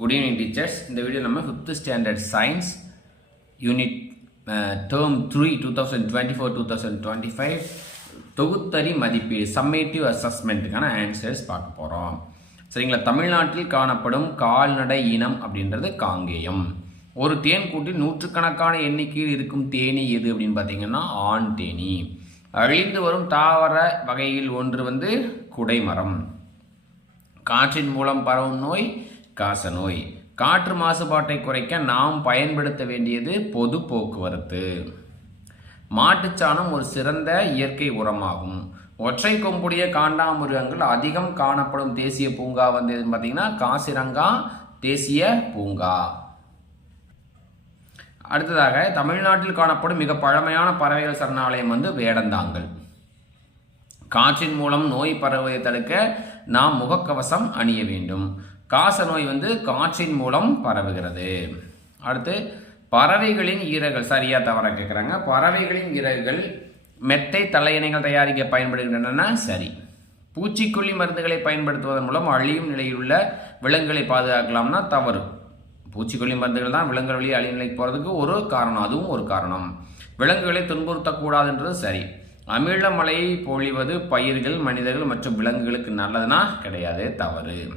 Good evening teachers இந்த video நம்ம fifth standard science unit term three two thousand twenty four two thousand twenty five தொகுத்தறி மதிப்பீடு summative அசஸ்மெண்ட்டுக்கான answers பார்க்க போகிறோம் சரிங்களா? தமிழ்நாட்டில் காணப்படும் கால்நடை இனம் அப்படின்றது காங்கேயம். ஒரு தேன் கூட்டில் நூற்றுக்கணக்கான எண்ணிக்கையில் இருக்கும் தேனி எது அப்படின்னு பார்த்தீங்கன்னா ஆண் தேனி. அழிந்து வரும் தாவர வகையில் ஒன்று வந்து குடைமரம். காற்றின் மூலம் பரவும் நோய் காச நோய் காற்று மாசுபாட்டை குறைக்க நாம் பயன்படுத்த வேண்டியது பொது போக்குவரத்து. மாட்டுச்சாணம் ஒரு சிறந்த இயற்கை உரமாகும். ஒற்றை கொம்புடைய காண்டாமிருகங்கள் அதிகம் காணப்படும் தேசிய பூங்கா வந்து எதுன்னு பார்த்தீங்கன்னா காசிரங்கா தேசிய பூங்கா. அடுத்ததாக தமிழ்நாட்டில் காணப்படும் மிக பழமையான பறவைகள் சரணாலயம் வந்து வேடந்தாங்கல். காற்றின் மூலம் நோய் பரவுவதை தடுக்க நாம் முகக்கவசம் அணிய வேண்டும். காச நோய் வந்து காற்றின் மூலம் பரவுகிறது. அடுத்து பறவைகளின் ஈரகள் சரியாக தவற கேட்குறாங்க பறவைகளின் ஈரகள் மெத்தை தலையணைகள் தயாரிக்க பயன்படுகின்றன. சரி. பூச்சிக்கொல்லி மருந்துகளை பயன்படுத்துவதன் மூலம் அழியும் நிலையில் உள்ள விலங்குகளை பாதுகாக்கலாம்னா தவறு. பூச்சிக்கொல்லி மருந்துகள் தான் விலங்குகள் வழி அழியும் நிலைக்கு போகிறதுக்கு ஒரு காரணம். அதுவும் ஒரு காரணம். விலங்குகளை துன்புறுத்தக்கூடாதுன்றது சரி. அமில பொழிவது பயிர்கள் மனிதர்கள் மற்றும் விலங்குகளுக்கு நல்லதுன்னா கிடையாது தவறு.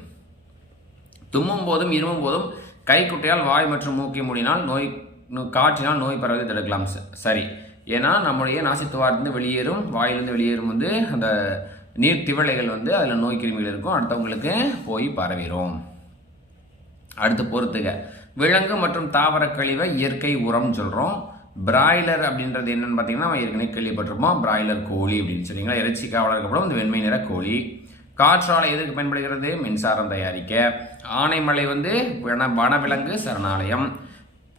தும்மும் போதும் இருமும் போதும் கைக்குட்டையால் வாய் மற்றும் மூக்கை மூடினால் நோய் காற்றினால் நோய் பரவதை தடுக்கலாம் சரி. ஏன்னா நம்முடைய நாசித்துவாரிலிருந்து வெளியேறும் வாயிலிருந்து வெளியேறும் வந்து அந்த நீர் திவளைகள் வந்து அதில் நோய் கிருமிகள் இருக்கும். அடுத்தவங்களுக்கு போய் பரவிடும் அடுத்து பொறுத்துக. விலங்கு மற்றும் தாவர கழிவை இயற்கை உரம் சொல்கிறோம் பிராய்லர் அப்படின்றது என்னென்னு பார்த்தீங்கன்னா ஏற்கனவே கேள்விப்பட்டிருப்போம். பிராய்லர் கோழி அப்படின்னு சொல்லிங்களா இறைச்சிக்காக வளர்க்கப்படும் இந்த வெண்மை நிற கோழி. காற்றாலை எதுக்கு பயன்படுகிறது? மின்சாரம் தயாரிக்க. ஆனைமலை வந்து வன வனவிலங்கு சரணாலயம்.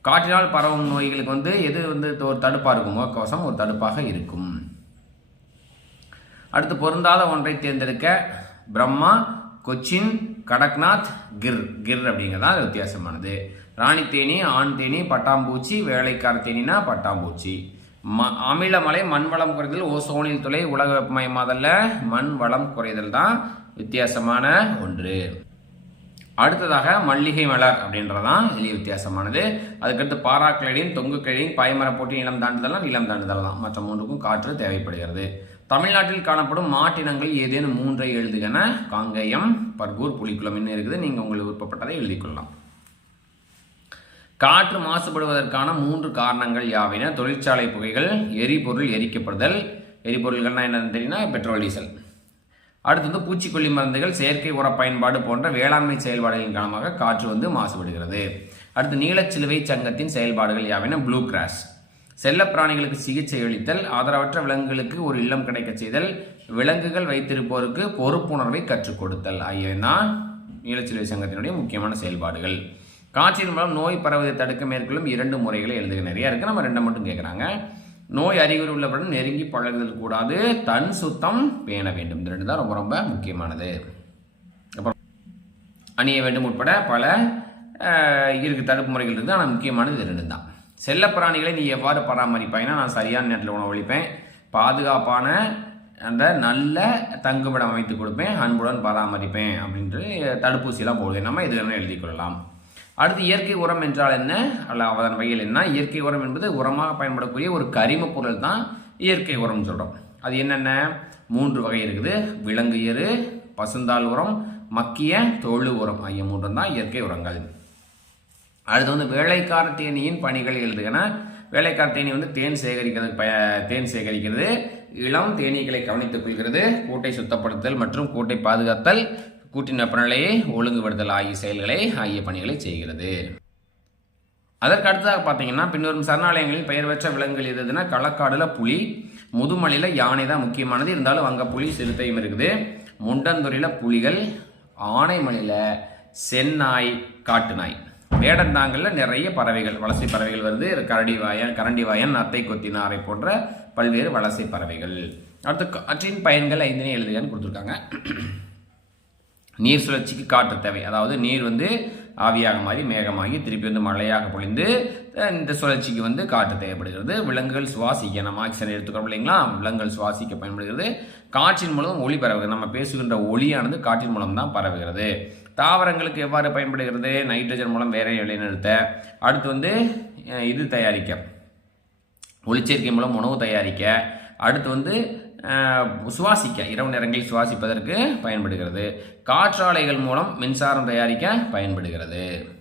காற்றினால் பரவும் நோய்களுக்கு வந்து எது வந்து ஒரு தடுப்பாக இருக்கும்? முகக்கவசம் ஒரு தடுப்பாக இருக்கும். அடுத்து பொருந்தாத ஒன்றை தேர்ந்தெடுக்க பிரம்மா கொச்சின் கடக்நாத் கிர் கிர் அப்படிங்கிறது தான் வித்தியாசமானது. ராணி தேனி ஆண் தேனி பட்டாம்பூச்சி வேலைக்கார தேனினா பட்டாம்பூச்சி. ம அமிலமலை மண் வளம் குறைதல் ஓசோனில் துளை உலக வெப்பமயமாதல்ல மண் வளம் குறைதல் தான் வித்தியாசமான ஒன்று. அடுத்ததாக மல்லிகை மலர் அப்படின்றதான் இதுலேயே வித்தியாசமானது. அதுக்கடுத்து பாராக்ளைடின் தொங்கு கிழடின் பாய்மர போட்டி நிலம் தாண்டுதலாம் நிலம் தாண்டுதலாம் மற்ற மூன்றுக்கும் காற்று தேவைப்படுகிறது. தமிழ்நாட்டில் காணப்படும் மாட்டினங்கள் ஏதேனும் மூன்றை எழுதுகன? காங்கேயம் பர்கூர் புலிக்குளம் என்ன இருக்குது. நீங்கள் உங்களுக்கு விருப்பப்பட்டதை எழுதிக்கொள்ளலாம். காற்று மாசுபடுவதற்கான மூன்று காரணங்கள் யாவின தொழிற்சாலை புகைகள் எரிபொருள் எரிக்கப்படுதல். எரிபொருள்கள்னால் என்னன்னு தெரியும்னா பெட்ரோல் டீசல். அடுத்து வந்து பூச்சிக்கொல்லி மருந்துகள் செயற்கை உர பயன்பாடு போன்ற வேளாண்மை செயல்பாடுகளின் காரணமாக காற்று வந்து மாசுபடுகிறது. அடுத்து நீலச்சிலுவை சங்கத்தின் செயல்பாடுகள் யாவின ப்ளூ கிராஸ் செல்லப்பிராணிகளுக்கு சிகிச்சை அளித்தல் ஆதரவற்ற விலங்குகளுக்கு ஒரு இல்லம் கிடைக்கச் செய்தல் விலங்குகள் வைத்திருப்போருக்கு பொறுப்புணர்வை கற்றுக் கொடுத்தல். ஆகியவை தான் நீலச்சிலுவை சங்கத்தினுடைய முக்கியமான செயல்பாடுகள். காய்ச்சல் மூலம் நோய் பரவுவதை தடுக்க மேற்கொள்ளும் இரண்டு முறைகளை எழுதுக. நிறைய இருக்குது நம்ம ரெண்டை மட்டும் கேட்குறாங்க நோய் அறிகுறி உள்ளவருடன் நெருங்கி பழகுதல் கூடாது. தன் சுத்தம் பேண வேண்டும். இந்த ரெண்டு தான் ரொம்ப ரொம்ப முக்கியமானது. அப்புறம் அணிய வேண்டும் உட்பட பல இருக்கு. தடுப்பு முறைகள் இருக்குது ஆனால் முக்கியமானது இது ரெண்டு தான். செல்லப்பிராணிகளை நீ எவ்வாறு பராமரிப்பாய்னா நான் சரியான நேரத்தில் உணவளிப்பேன் பாதுகாப்பான அந்த நல்ல தங்குமிடம் அமைத்து கொடுப்பேன். அன்புடன் பராமரிப்பேன் அப்படின்ட்டு தடுப்பூசியெல்லாம் போடுவேன். நம்ம இது வேணால் எழுதிக் கொள்ளலாம். அடுத்து இயற்கை உரம் என்றால் என்ன? அல்ல அதன் வகையில் என்ன? இயற்கை உரம் என்பது உரமாக பயன்படக்கூடிய ஒரு கரிம பொருள் தான் இயற்கை உரம்னு சொல்கிறோம் அது என்னென்ன? மூன்று வகை இருக்குது. விலங்கு எரு பசுந்தாள் உரம் மக்கிய தொழு உரம் ஆகிய மூன்று தான் இயற்கை உரங்கள். அடுத்து வந்து வேலைக்கார தேனியின் பணிகள் எழுதுகன வேலைக்கார தேனி வந்து தேன் சேகரிக்கிறது பய தேன் சேகரிக்கிறது. இளம் தேனீக்களை கவனித்துக் கொள்கிறது. கூட்டை சுத்தப்படுத்தல் மற்றும் கூட்டை பாதுகாத்தல் கூட்டின் வெப்பநிலையை ஒழுங்குபடுத்தல் ஆகிய செயல்களை ஆகிய பணிகளை செய்கிறது. அதற்கு அடுத்ததாக பார்த்தீங்கன்னா பின்வரும் சரணாலயங்களில் பெயர் பெற்ற விலங்குகள் எது எதுனா களக்காடுல புலி முதுமலையில் யானை தான் முக்கியமானது. இருந்தாலும் அங்கே புலி சிறுத்தையும் இருக்குது. முண்டந்துறையில் புலிகள் ஆனைமலையில் செந்நாய் காட்டு நாய் வேடந்தாங்கல்ல நிறைய பறவைகள் வலசை பறவைகள் வருது. கரடி வாயன் கரண்டி வாயன் நத்தை கொத்தினாரை போன்ற பல்வேறு வலசை பறவைகள். அடுத்து அற்றின் பயன்கள் ஐந்தினை எழுதுகன்னு கொடுத்துருக்காங்க. நீர் சுழற்சிக்கு காற்று தேவை. அதாவது நீர் வந்து ஆவியாக மாறி மேகமாகி திருப்பி வந்து மழையாக பொழிந்து இந்த சுழற்சிக்கு வந்து காற்று தேவைப்படுகிறது. விலங்குகள் சுவாசிக்க நம்ம ஆக்சிஜன் எடுத்துக்கிறோம் இல்லைங்களா? விலங்குகள் சுவாசிக்க பயன்படுகிறது. காற்றின் மூலம் ஒளி பரவுகிறது. நம்ம பேசுகின்ற ஒளியானது காற்றின் மூலம் தான் பரவுகிறது. தாவரங்களுக்கு எவ்வாறு பயன்படுகிறது? நைட்ரஜன் மூலம் வேற நிலைநிறுத்த அடுத்து வந்து இது தயாரிக்க. ஒளிச்சேர்க்கை மூலம் உணவு தயாரிக்க. அடுத்து வந்து சுவாசிக்க இரவு நேரங்களில் சுவாசிப்பதற்கு பயன்படுகிறது. காற்றாலைகள் மூலம் மின்சாரம் தயாரிக்க பயன்படுகிறது.